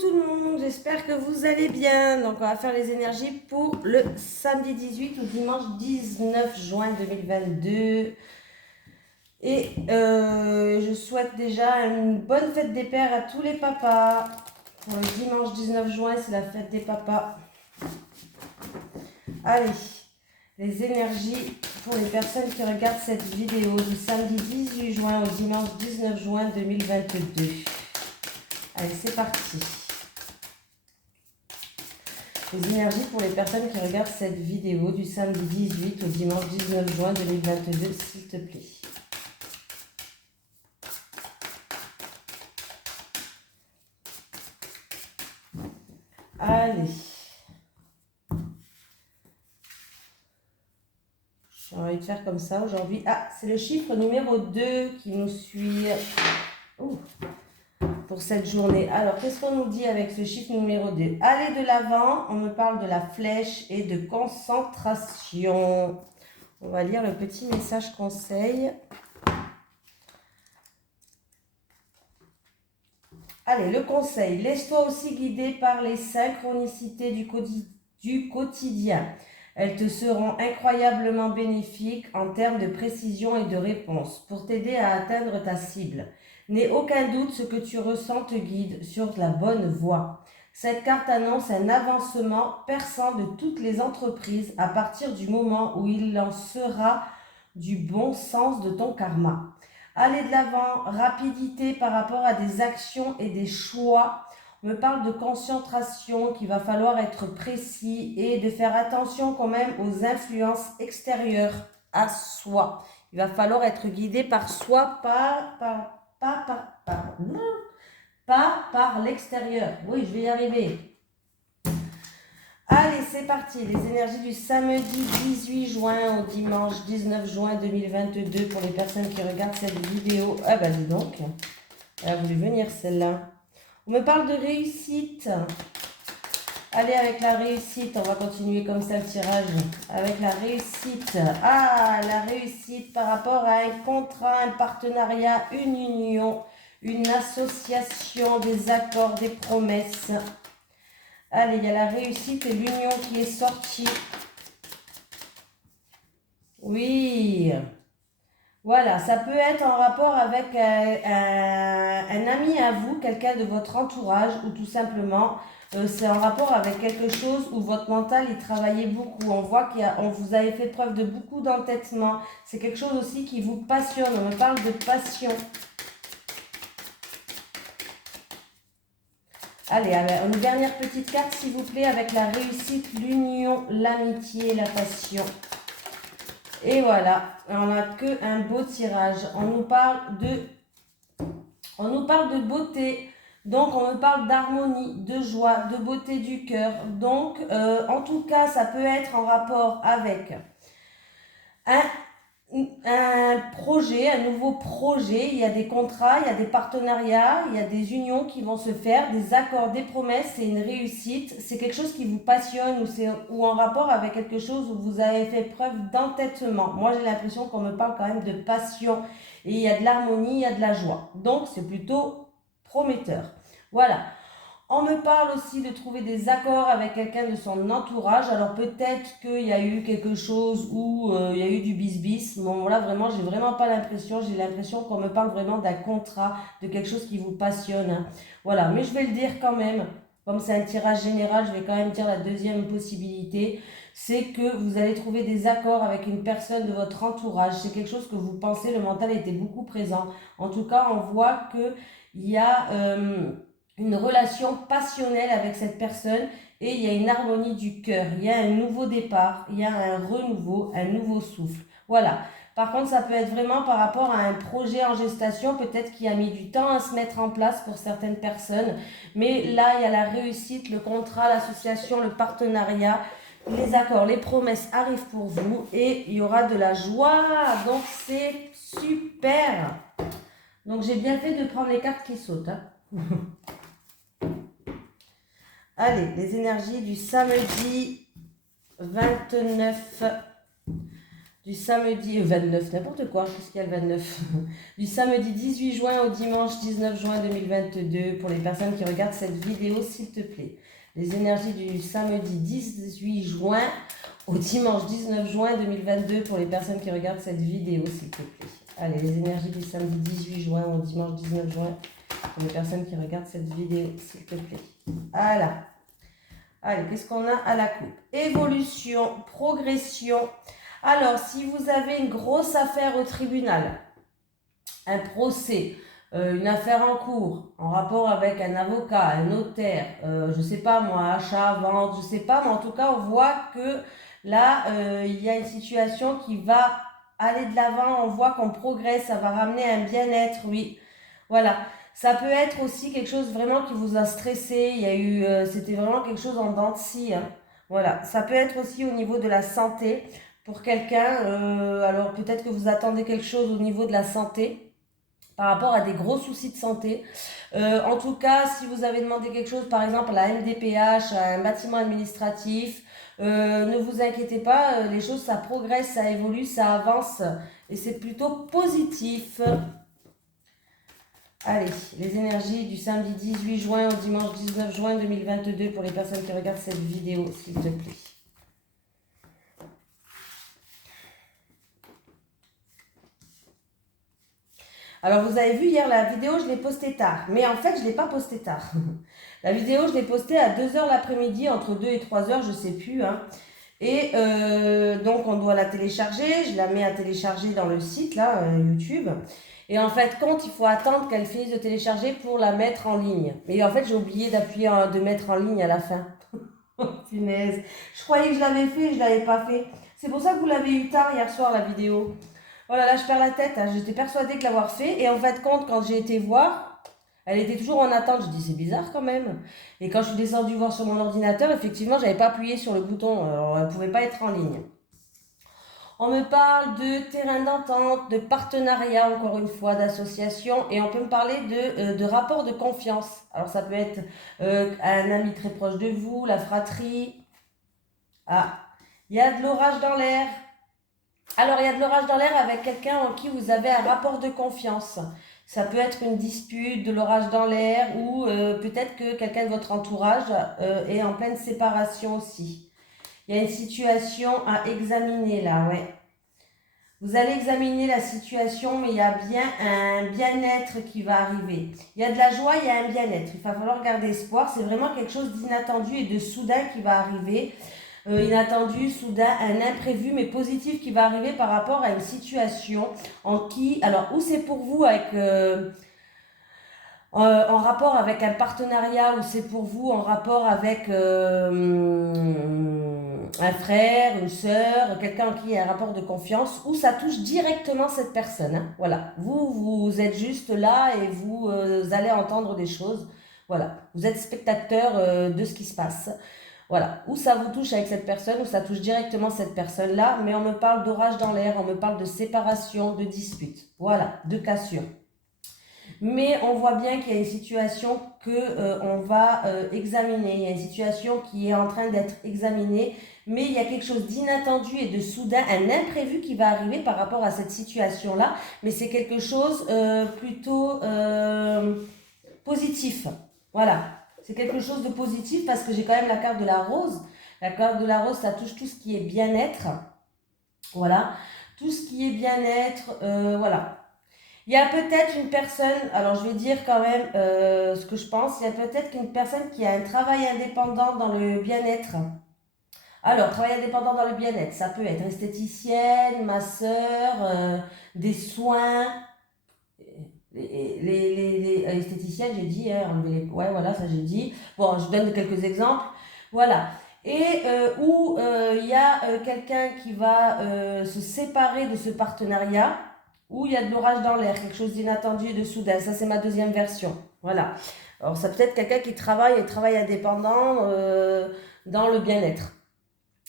tout le monde, j'espère que vous allez bien. Donc on va faire les énergies pour le samedi 18 au dimanche 19 juin 2022. Et je souhaite déjà une bonne fête des pères à tous les papas. Pour le dimanche 19 juin, c'est la fête des papas. Allez, les énergies pour les personnes qui regardent cette vidéo du samedi 18 juin au dimanche 19 juin 2022. Allez, c'est parti. Les énergies pour les personnes qui regardent cette vidéo du samedi 18 au dimanche 19 juin 2022, s'il te plaît. Allez. J'ai envie de faire comme ça aujourd'hui. Ah, c'est le chiffre numéro 2 qui nous suit pour cette journée. Alors, qu'est-ce qu'on nous dit avec ce chiffre numéro 2? Allez de l'avant, on me parle de la flèche et de concentration. On va lire le petit message conseil. Allez, le conseil. Laisse-toi aussi guider par les synchronicités du quotidien. Elles te seront incroyablement bénéfiques en termes de précision et de réponse pour t'aider à atteindre ta cible. N'aie aucun doute, ce que tu ressens te guide sur la bonne voie. Cette carte annonce un avancement perçant de toutes les entreprises à partir du moment où il en sera du bon sens de ton karma. Aller de l'avant, rapidité par rapport à des actions et des choix. On me parle de concentration, qu'il va falloir être précis et de faire attention quand même aux influences extérieures à soi. Il va falloir être guidé par soi, pas par l'extérieur. Oui, je vais y arriver. Allez, c'est parti. Les énergies du samedi 18 juin au dimanche 19 juin 2022 pour les personnes qui regardent cette vidéo. Ah bah dis donc, elle a voulu venir celle-là. On me parle de réussite. Allez, avec la réussite, on va continuer comme ça le tirage. Avec la réussite. Ah, la réussite par rapport à un contrat, un partenariat, une union, une association, des accords, des promesses. Allez, il y a la réussite et l'union qui est sortie. Oui. Voilà, ça peut être en rapport avec un ami à vous, quelqu'un de votre entourage, ou tout simplement, c'est en rapport avec quelque chose où votre mental, il travaillait beaucoup. On voit qu'on vous avez fait preuve de beaucoup d'entêtement. C'est quelque chose aussi qui vous passionne. On me parle de passion. Allez, une dernière petite carte, s'il vous plaît, avec la réussite, l'union, l'amitié, la passion. Et voilà, on n'a qu'un beau tirage. On nous parle de beauté, donc on nous parle d'harmonie, de joie, de beauté du cœur. Donc, en tout cas, ça peut être en rapport avec un projet, un nouveau projet. Il y a des contrats, il y a des partenariats, il y a des unions qui vont se faire, des accords, des promesses, c'est une réussite. C'est quelque chose qui vous passionne ou en rapport avec quelque chose où vous avez fait preuve d'entêtement. Moi, j'ai l'impression qu'on me parle quand même de passion et il y a de l'harmonie, il y a de la joie. Donc, c'est plutôt prometteur. Voilà. On me parle aussi de trouver des accords avec quelqu'un de son entourage. Alors peut-être qu'il y a eu quelque chose où il y a eu du bis-bis. Bon là vraiment, j'ai vraiment pas l'impression. J'ai l'impression qu'on me parle vraiment d'un contrat, de quelque chose qui vous passionne. Hein. Voilà, mais je vais le dire quand même. Comme c'est un tirage général, je vais quand même dire la deuxième possibilité. C'est que vous allez trouver des accords avec une personne de votre entourage. C'est quelque chose que vous pensez, le mental était beaucoup présent. En tout cas, on voit qu'il y a... une relation passionnelle avec cette personne et il y a une harmonie du cœur, il y a un nouveau départ, il y a un renouveau, un nouveau souffle. Voilà. Par contre, ça peut être vraiment par rapport à un projet en gestation, peut-être qui a mis du temps à se mettre en place pour certaines personnes. Mais là, il y a la réussite, le contrat, l'association, le partenariat, les accords, les promesses arrivent pour vous et il y aura de la joie. Donc, c'est super. Donc, j'ai bien fait de prendre les cartes qui sautent. Hein. Allez, les énergies du samedi 29 du samedi 29, n'importe quoi, qu'est-ce qu'il y a le 29 du samedi 18 juin au dimanche 19 juin 2022 pour les personnes qui regardent cette vidéo, s'il te plaît. Les énergies du samedi 18 juin au dimanche 19 juin 2022 pour les personnes qui regardent cette vidéo, s'il te plaît. Allez, les énergies du samedi 18 juin au dimanche 19 juin pour les personnes qui regardent cette vidéo, s'il te plaît. Voilà. Allez, qu'est-ce qu'on a à la coupe? Évolution, progression. Alors, si vous avez une grosse affaire au tribunal, un procès, une affaire en cours, en rapport avec un avocat, un notaire, je ne sais pas moi, achat, vente, je ne sais pas, mais en tout cas, on voit que là, il y a une situation qui va aller de l'avant, on voit qu'on progresse, ça va ramener un bien-être, oui. Voilà. Ça peut être aussi quelque chose vraiment qui vous a stressé, il y a eu, c'était vraiment quelque chose en dents de scie, hein. Voilà. Ça peut être aussi au niveau de la santé. Pour quelqu'un, alors peut-être que vous attendez quelque chose au niveau de la santé par rapport à des gros soucis de santé. En tout cas, si vous avez demandé quelque chose, par exemple à la MDPH, à un bâtiment administratif, ne vous inquiétez pas, les choses, ça progresse, ça évolue, ça avance et c'est plutôt positif. Allez, les énergies du samedi 18 juin au dimanche 19 juin 2022 pour les personnes qui regardent cette vidéo, s'il te plaît. Alors, vous avez vu hier la vidéo, je l'ai postée tard. Mais en fait, je ne l'ai pas postée tard. La vidéo, je l'ai postée à 2h l'après-midi, entre 2 et 3h, je ne sais plus. Hein. Et donc, on doit la télécharger. Je la mets à télécharger dans le site, là, YouTube. Et en fait, compte, il faut attendre qu'elle finisse de télécharger pour la mettre en ligne. Et en fait, j'ai oublié d'appuyer, de mettre en ligne à la fin. Oh, punaise. Je croyais que je l'avais fait, je ne l'avais pas fait. C'est pour ça que vous l'avez eu tard hier soir, la vidéo. Oh là là, je perds la tête, hein. J'étais persuadée de l'avoir fait. Et en fait, quand j'ai été voir, elle était toujours en attente. Je dis, c'est bizarre quand même. Et quand je suis descendue voir sur mon ordinateur, effectivement, j'avais pas appuyé sur le bouton. Alors, elle ne pouvait pas être en ligne. On me parle de terrain d'entente, de partenariat, encore une fois, d'association. Et on peut me parler de rapport de confiance. Alors, ça peut être un ami très proche de vous, la fratrie. Ah, il y a de l'orage dans l'air. Alors, il y a de l'orage dans l'air avec quelqu'un en qui vous avez un rapport de confiance. Ça peut être une dispute, de l'orage dans l'air, ou peut-être que quelqu'un de votre entourage est en pleine séparation aussi. Il y a une situation à examiner là, ouais. Vous allez examiner la situation, mais il y a bien un bien-être qui va arriver. Il y a de la joie, il y a un bien-être. Il va falloir garder espoir. C'est vraiment quelque chose d'inattendu et de soudain qui va arriver. Inattendu, soudain, un imprévu, mais positif qui va arriver par rapport à une situation en qui, alors où c'est pour vous avec, en rapport avec un partenariat, ou c'est pour vous en rapport avec un frère, une sœur, quelqu'un en qui il y a un rapport de confiance, où ça touche directement cette personne. Hein. Voilà, vous êtes juste là et vous allez entendre des choses. Voilà, vous êtes spectateur de ce qui se passe. Voilà, où ça vous touche avec cette personne, où ça touche directement cette personne-là, mais on me parle d'orage dans l'air, on me parle de séparation, de dispute, voilà, de cassure. Mais on voit bien qu'il y a une situation que on va examiner, il y a une situation qui est en train d'être examinée, mais il y a quelque chose d'inattendu et de soudain, un imprévu qui va arriver par rapport à cette situation-là, mais c'est quelque chose plutôt positif, voilà. C'est quelque chose de positif parce que j'ai quand même la carte de la rose. La carte de la rose, ça touche tout ce qui est bien-être. Voilà. Tout ce qui est bien-être, voilà. Il y a peut-être une personne, alors je vais dire quand même ce que je pense, il y a peut-être une personne qui a un travail indépendant dans le bien-être. Alors, travail indépendant dans le bien-être, ça peut être esthéticienne, masseur, des soins. Les esthéticiennes, j'ai dit, hein, enlever les... ouais, voilà, ça j'ai dit. Bon, je donne quelques exemples. Voilà. Et où il y a quelqu'un qui va se séparer de ce partenariat, où il y a de l'orage dans l'air, quelque chose d'inattendu et de soudain. Ça, c'est ma deuxième version. Voilà. Alors, ça peut être quelqu'un qui travaille indépendant dans le bien-être.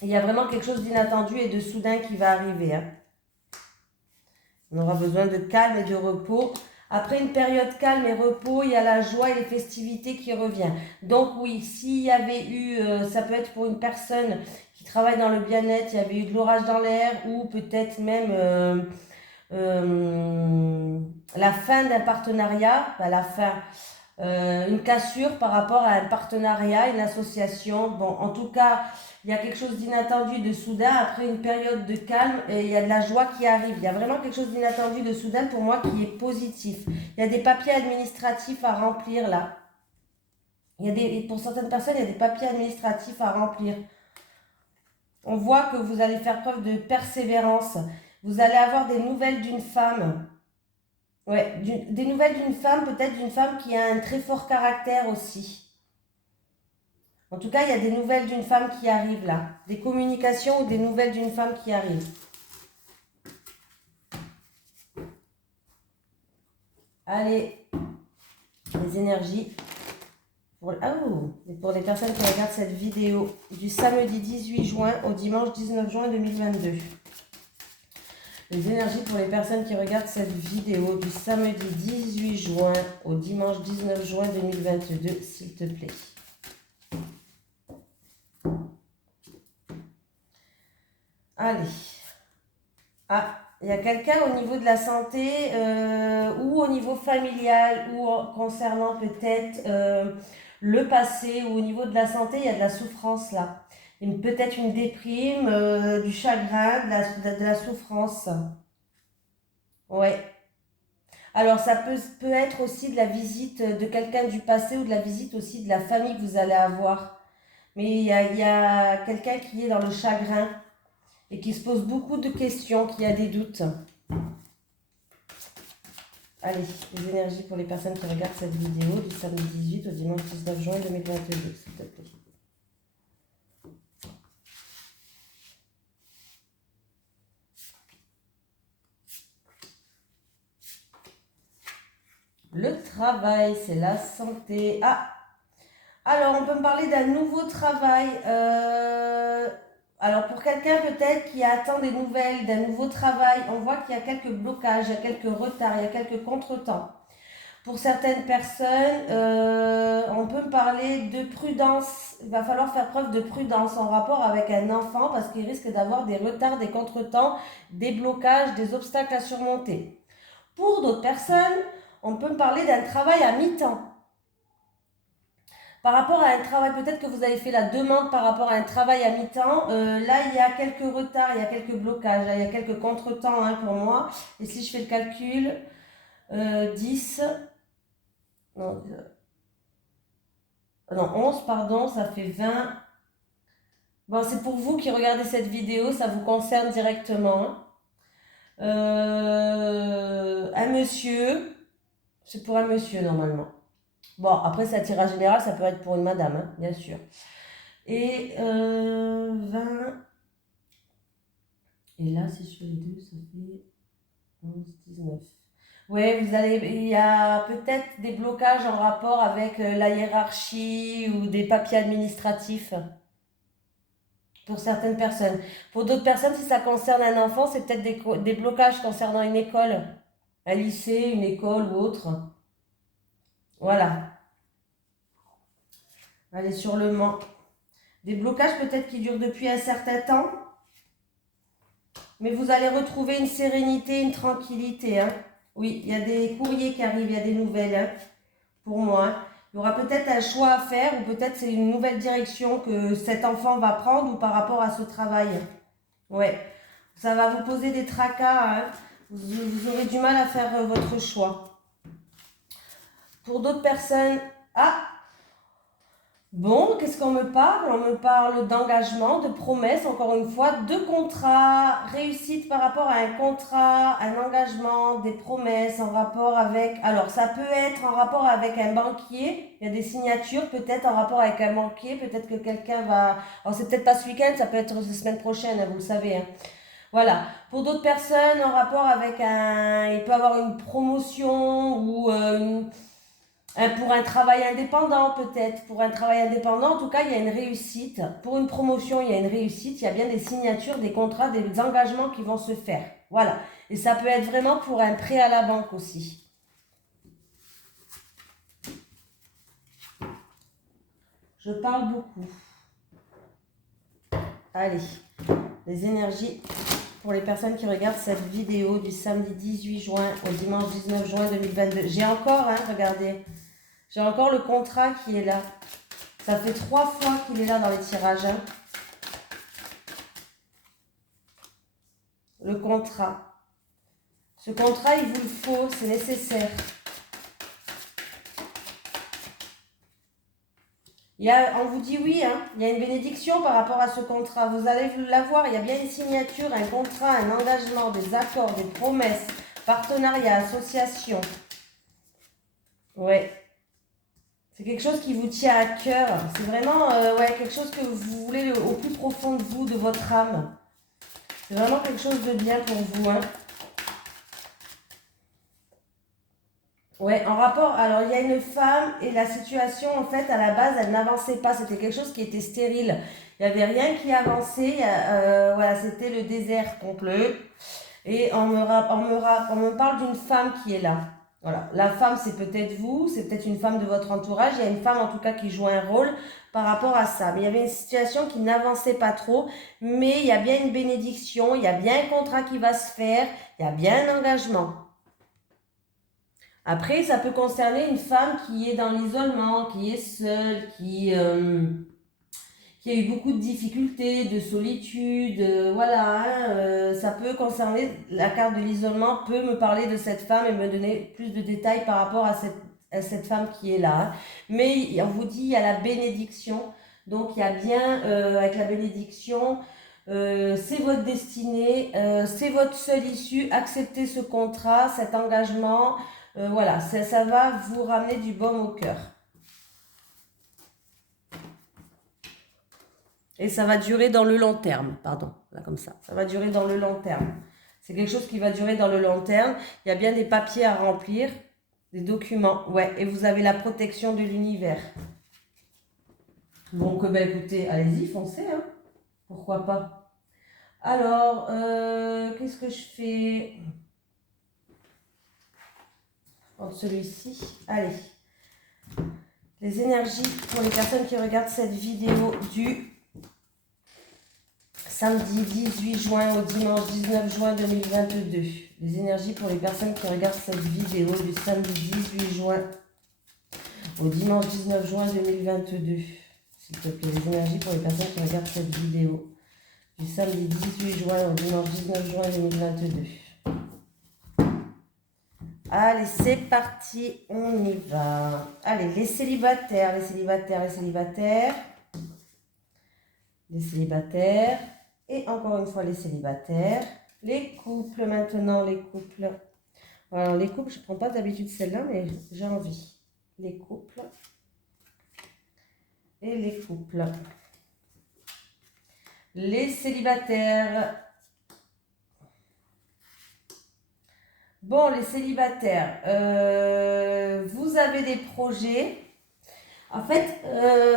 Il y a vraiment quelque chose d'inattendu et de soudain qui va arriver. Hein. On aura besoin de calme et de repos Après une période calme et repos, il y a la joie et les festivités qui reviennent. Donc oui, s'il y avait eu, ça peut être pour une personne qui travaille dans le bien-être, il y avait eu de l'orage dans l'air ou peut-être même la fin d'un partenariat, la fin, une cassure par rapport à un partenariat, une association. Bon, en tout cas, il y a quelque chose d'inattendu, de soudain, après une période de calme, et il y a de la joie qui arrive. Il y a vraiment quelque chose d'inattendu, de soudain pour moi qui est positif. Il y a des papiers administratifs à remplir là. Pour certaines personnes, il y a des papiers administratifs à remplir. On voit que vous allez faire preuve de persévérance. Vous allez avoir des nouvelles d'une femme. Ouais, des nouvelles d'une femme, peut-être d'une femme qui a un très fort caractère aussi. En tout cas, il y a des nouvelles d'une femme qui arrivent là. Des communications ou des nouvelles d'une femme qui arrivent. Allez, les énergies. Pour les personnes qui regardent cette vidéo du samedi 18 juin au dimanche 19 juin 2022. Les énergies pour les personnes qui regardent cette vidéo du samedi 18 juin au dimanche 19 juin 2022, s'il te plaît. Allez. Ah, il y a quelqu'un au niveau de la santé ou au niveau familial ou concernant peut-être le passé ou au niveau de la santé, il y a de la souffrance là. Peut-être une déprime, du chagrin, de la souffrance. Ouais. Alors ça peut être aussi de la visite de quelqu'un du passé ou de la visite aussi de la famille que vous allez avoir. Mais il y a quelqu'un qui est dans le chagrin et qui se pose beaucoup de questions, qui a des doutes. Allez, les énergies pour les personnes qui regardent cette vidéo du samedi 18 au dimanche 19 juin 2022, s'il te plaît. Le travail, c'est la santé. Ah, alors on peut me parler d'un nouveau travail. Alors pour quelqu'un peut-être qui attend des nouvelles d'un nouveau travail, on voit qu'il y a quelques blocages, il y a quelques retards, il y a quelques contretemps. Pour certaines personnes, on peut me parler de prudence. Il va falloir faire preuve de prudence en rapport avec un enfant parce qu'il risque d'avoir des retards, des contretemps, des blocages, des obstacles à surmonter. Pour d'autres personnes, on peut me parler d'un travail à mi-temps. Par rapport à un travail, peut-être que vous avez fait la demande par rapport à un travail à mi-temps. Là, il y a quelques retards, il y a quelques blocages, là, il y a quelques contretemps pour moi. Et si je fais le calcul, 10, non, 11, pardon, ça fait 20. Bon, c'est pour vous qui regardez cette vidéo, ça vous concerne directement. Un monsieur, c'est pour un monsieur normalement. Bon, après, c'est un tirage général, ça peut être pour une madame, bien sûr. Et 20. Et là, si je fais les deux, ça fait 11, 19. Oui, il y a peut-être des blocages en rapport avec la hiérarchie ou des papiers administratifs pour certaines personnes. Pour d'autres personnes, si ça concerne un enfant, c'est peut-être des blocages concernant une école, un lycée, une école ou autre. Voilà. Allez, sur le Mans. Des blocages peut-être qui durent depuis un certain temps. Mais vous allez retrouver une sérénité, une tranquillité. Oui, il y a des courriers qui arrivent, il y a des nouvelles pour moi. Il y aura peut-être un choix à faire ou peut-être c'est une nouvelle direction que cet enfant va prendre ou par rapport à ce travail. Ouais, ça va vous poser des tracas. Vous aurez du mal à faire votre choix. Pour d'autres personnes, bon, qu'est-ce qu'on me parle? On me parle d'engagement, de promesses, encore une fois, de contrat, réussite par rapport à un contrat, un engagement, des promesses en rapport avec... Alors, ça peut être en rapport avec un banquier, il y a des signatures, peut-être en rapport avec un banquier, peut-être que quelqu'un va... Alors, c'est peut-être pas ce week-end, ça peut être la semaine prochaine, vous le savez. Voilà. Pour d'autres personnes, en rapport avec il peut avoir une promotion ou pour un travail indépendant peut-être. Pour un travail indépendant, en tout cas, il y a une réussite. Pour une promotion, il y a une réussite. Il y a bien des signatures, des contrats, des engagements qui vont se faire. Voilà. Et ça peut être vraiment pour un prêt à la banque aussi. Je parle beaucoup. Allez, les énergies pour les personnes qui regardent cette vidéo du samedi 18 juin au dimanche 19 juin 2022. J'ai encore, regardez, j'ai encore le contrat qui est là. Ça fait 3 fois qu'il est là dans les tirages. Le contrat. Ce contrat, il vous le faut, c'est nécessaire. On vous dit oui, il y a une bénédiction par rapport à ce contrat. Vous allez l'avoir, il y a bien une signature, un contrat, un engagement, des accords, des promesses, partenariat, association. Ouais. C'est quelque chose qui vous tient à cœur. C'est vraiment quelque chose que vous voulez au plus profond de vous, de votre âme. C'est vraiment quelque chose de bien pour vous. Ouais, en rapport, alors il y a une femme et la situation, en fait, à la base, elle n'avançait pas. C'était quelque chose qui était stérile. Il n'y avait rien qui avançait. Voilà, c'était le désert complet. Et on me parle d'une femme qui est là. Voilà, la femme, c'est peut-être vous, c'est peut-être une femme de votre entourage. Il y a une femme, en tout cas, qui joue un rôle par rapport à ça. Mais il y avait une situation qui n'avançait pas trop. Mais il y a bien une bénédiction, il y a bien un contrat qui va se faire, il y a bien un engagement. Après, ça peut concerner une femme qui est dans l'isolement, qui est seule, qui a eu beaucoup de difficultés, de solitude, voilà. Ça peut concerner, la carte de l'isolement peut me parler de cette femme et me donner plus de détails par rapport à cette femme qui est là. Mais on vous dit, il y a la bénédiction. Donc, il y a bien, avec la bénédiction, c'est votre destinée, c'est votre seule issue. Acceptez ce contrat, cet engagement. Voilà, ça va vous ramener du baume au cœur. Et ça va durer dans le long terme, pardon, là comme ça. Ça va durer dans le long terme. C'est quelque chose qui va durer dans le long terme. Il y a bien des papiers à remplir, des documents, ouais. Et vous avez la protection de l'univers. Donc, écoutez, allez-y, foncez, pourquoi pas. Alors, qu'est-ce que je fais? Celui-ci. Allez. Les énergies pour les personnes qui regardent cette vidéo du samedi 18 juin au dimanche 19 juin 2022. Les énergies pour les personnes qui regardent cette vidéo du samedi 18 juin au dimanche 19 juin 2022. S'il te plaît, les énergies pour les personnes qui regardent cette vidéo du samedi 18 juin au dimanche 19 juin 2022. Allez, c'est parti, on y va. Allez, les célibataires, les célibataires, les célibataires. Les célibataires. Et encore une fois, les célibataires. Les couples maintenant, les couples. Alors, les couples, je ne prends pas d'habitude celle-là, mais j'ai envie. Les couples. Et les couples. Les célibataires. Bon, les célibataires, vous avez des projets. En fait,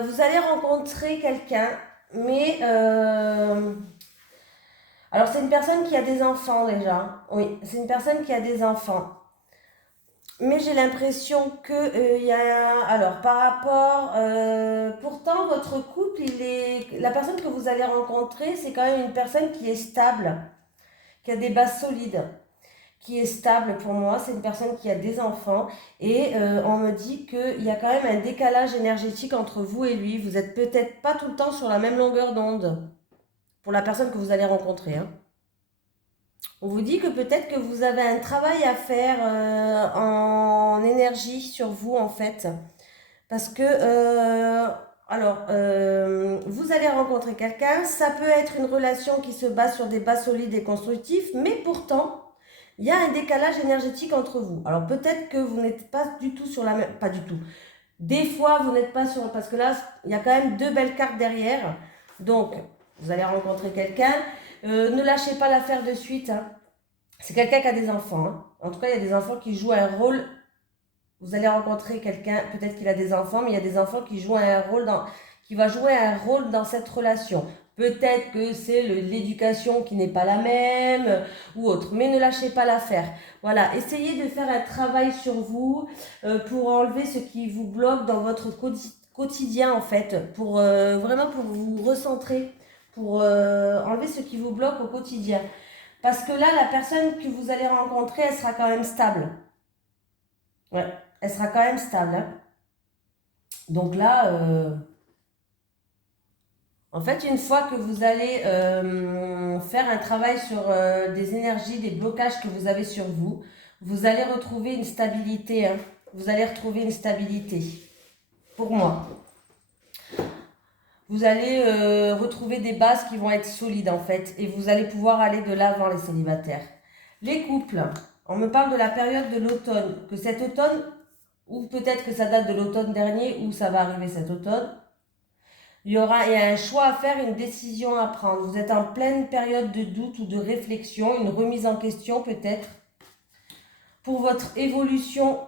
vous allez rencontrer quelqu'un, mais... alors, c'est une personne qui a des enfants déjà. Oui, c'est une personne qui a des enfants. Mais j'ai l'impression que y a... Alors, par rapport... pourtant, votre couple, la personne que vous allez rencontrer, c'est quand même une personne qui est stable, qui a des bases solides, qui est stable pour moi. C'est une personne qui a des enfants. Et on me dit qu'il y a quand même un décalage énergétique entre vous et lui. Vous n'êtes peut-être pas tout le temps sur la même longueur d'onde pour la personne que vous allez rencontrer. On vous dit que peut-être que vous avez un travail à faire en énergie sur vous, en fait. Parce que, vous allez rencontrer quelqu'un. Ça peut être une relation qui se base sur des bases solides et constructifs. Mais pourtant, il y a un décalage énergétique entre vous. Alors, peut-être que vous n'êtes pas du tout sur la même... Pas du tout. Des fois, vous n'êtes pas sur... Parce que là, il y a quand même 2 belles cartes derrière. Donc, vous allez rencontrer quelqu'un. Ne lâchez pas l'affaire de suite. C'est quelqu'un qui a des enfants. En tout cas, il y a des enfants qui jouent un rôle. Vous allez rencontrer quelqu'un, peut-être qu'il a des enfants, mais il y a des enfants qui jouent un rôle qui va jouer un rôle dans cette relation. Peut-être que c'est l'éducation qui n'est pas la même ou autre. Mais ne lâchez pas l'affaire. Voilà, essayez de faire un travail sur vous pour enlever ce qui vous bloque dans votre quotidien en fait, pour vraiment pour vous recentrer, pour enlever ce qui vous bloque au quotidien. Parce que là, la personne que vous allez rencontrer, elle sera quand même stable. Ouais, elle sera quand même stable. Hein. Donc là, en fait, une fois que vous allez faire un travail sur des énergies, des blocages que vous avez sur vous, vous allez retrouver une stabilité. Hein. Vous allez retrouver une stabilité. Pour moi. Vous allez retrouver des bases qui vont être solides en fait. Et vous allez pouvoir aller de l'avant les célibataires. Les couples. On me parle de la période de l'automne. Que cet automne, ou peut-être que ça date de l'automne dernier, ou ça va arriver cet automne. Il y a un choix à faire, une décision à prendre. Vous êtes en pleine période de doute ou de réflexion, une remise en question peut-être pour votre évolution,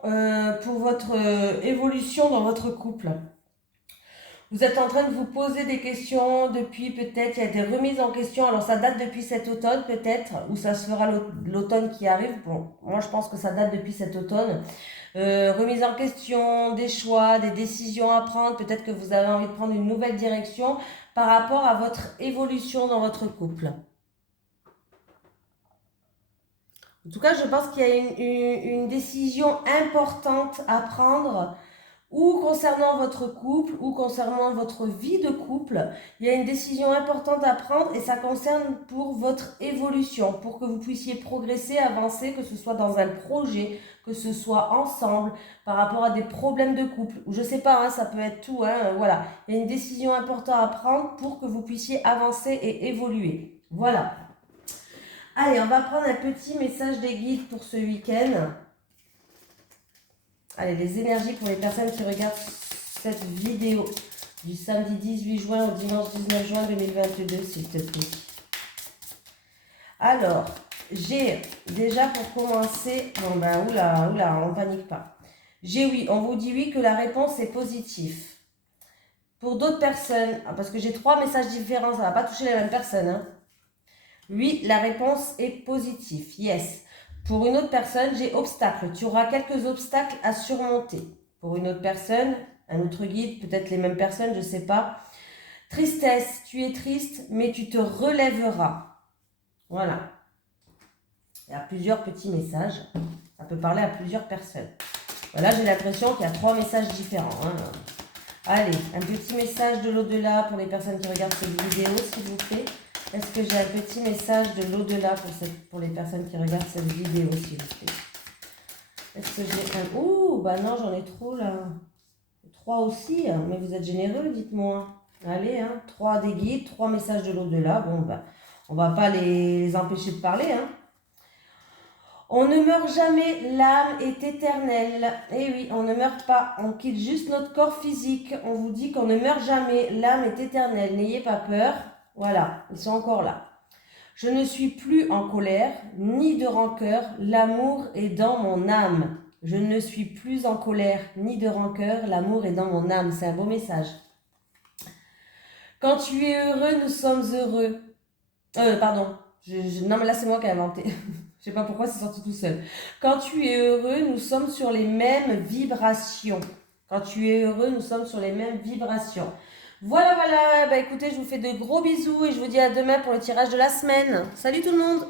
évolution dans votre couple. Vous êtes en train de vous poser des questions depuis peut-être, il y a des remises en question. Alors ça date depuis cet automne peut-être, ou ça se fera l'automne qui arrive. Bon, moi je pense que ça date depuis cet automne. Remise en question, des choix, des décisions à prendre. Peut-être que vous avez envie de prendre une nouvelle direction par rapport à votre évolution dans votre couple. En tout cas, je pense qu'il y a une décision importante à prendre ou concernant votre couple, ou concernant votre vie de couple. Il y a une décision importante à prendre et ça concerne pour votre évolution, pour que vous puissiez progresser, avancer, que ce soit dans un projet, que ce soit ensemble, par rapport à des problèmes de couple, ou je sais pas, hein, ça peut être tout, hein, voilà. Il y a une décision importante à prendre pour que vous puissiez avancer et évoluer. Voilà. Allez, on va prendre un petit message des guides pour ce week-end. Allez, les énergies pour les personnes qui regardent cette vidéo du samedi 18 juin au dimanche 19 juin 2022, s'il te plaît. Alors, j'ai déjà pour commencer... Bon ben, oula, on panique pas. J'ai oui, on vous dit oui que la réponse est positive. Pour d'autres personnes, parce que j'ai 3 messages différents, ça ne va pas toucher la même personne. Hein. Oui, la réponse est positive, yes. Pour une autre personne, j'ai obstacle. Tu auras quelques obstacles à surmonter. Pour une autre personne, un autre guide, peut-être les mêmes personnes, je ne sais pas. Tristesse, tu es triste, mais tu te relèveras. Voilà. Il y a plusieurs petits messages. Ça peut parler à plusieurs personnes. Voilà, j'ai l'impression qu'il y a 3 messages différents. Hein. Allez, un petit message de l'au-delà pour les personnes qui regardent cette vidéo, s'il vous plaît. Est-ce que j'ai un petit message de l'au-delà pour les personnes qui regardent cette vidéo, s'il vous plaît? Est-ce que j'ai un... Ouh, bah non, j'en ai trop là. 3 aussi, hein. Mais vous êtes généreux, dites-moi. Allez, hein, 3 des guides, 3 messages de l'au-delà. Bon, bah, on va pas les empêcher de parler, hein. On ne meurt jamais, l'âme est éternelle. Eh oui, on ne meurt pas, on quitte juste notre corps physique. On vous dit qu'on ne meurt jamais, l'âme est éternelle. N'ayez pas peur. Voilà, ils sont encore là. Je ne suis plus en colère, ni de rancœur, l'amour est dans mon âme. Je ne suis plus en colère, ni de rancœur, l'amour est dans mon âme. C'est un beau message. Quand tu es heureux, nous sommes heureux. Pardon, non mais là c'est moi qui ai inventé. Je sais pas pourquoi c'est sorti tout seul. Quand tu es heureux, nous sommes sur les mêmes vibrations. Quand tu es heureux, nous sommes sur les mêmes vibrations. Voilà, bah écoutez, je vous fais de gros bisous et je vous dis à demain pour le tirage de la semaine. Salut tout le monde!